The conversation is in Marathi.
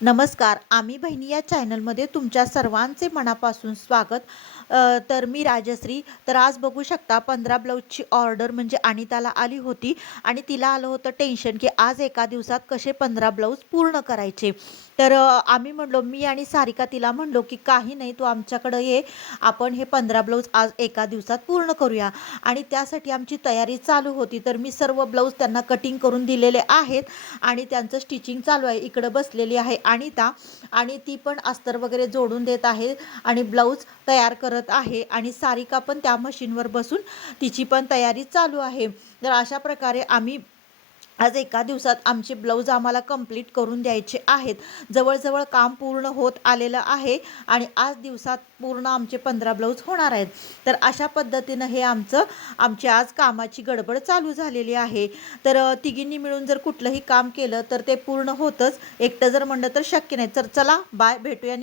नमस्कार. आम्ही बहिणी या चॅनलमध्ये तुमच्या सर्वांचे मनापासून स्वागत. तर मी राजश्री. तर आज बघू शकता 15 ब्लाऊजची ऑर्डर म्हणजे अनिताला आली होती आणि तिला आलं होतं टेन्शन, की आज एका दिवसात कसे 15 ब्लाऊज पूर्ण करायचे. तर आम्ही म्हणलो, मी आणि सारिका तिला म्हणलो, की काही नाही, तू आमच्याकडं ये, आपण हे 15 ब्लाऊज आज एका दिवसात पूर्ण करूया. आणि त्यासाठी आमची तयारी चालू होती. तर मी सर्व ब्लाऊज त्यांना कटिंग करून दिलेले आहेत आणि त्यांचं स्टिचिंग चालू आहे. इकडं बसलेली आहे अनिता आणि ती पण अस्तर वगैरे जोडून देत आहे आणि ब्लाऊज तयार करत आहे आणि सारिका पण त्या मशीनवर बसून तिची पण तयारी चालू आहे. तर अशा प्रकारे आम्ही आज एका दिवसात आमचे ब्लाऊज आम्हाला कंप्लीट करून द्यायचे आहेत. जवळजवळ काम पूर्ण होत आलेलं आहे आणि आज दिवसात पूर्ण आमचे 15 ब्लाऊज होणार आहेत. तर अशा पद्धतीनं हे आमची आज कामाची गडबड चालू झालेली आहे. तर तिघींनी मिळून जर कुठलंही काम केलं तर ते पूर्ण होतंच. एकटं जर म्हणलं तर शक्य नाही. तर चला बाय, भेटूया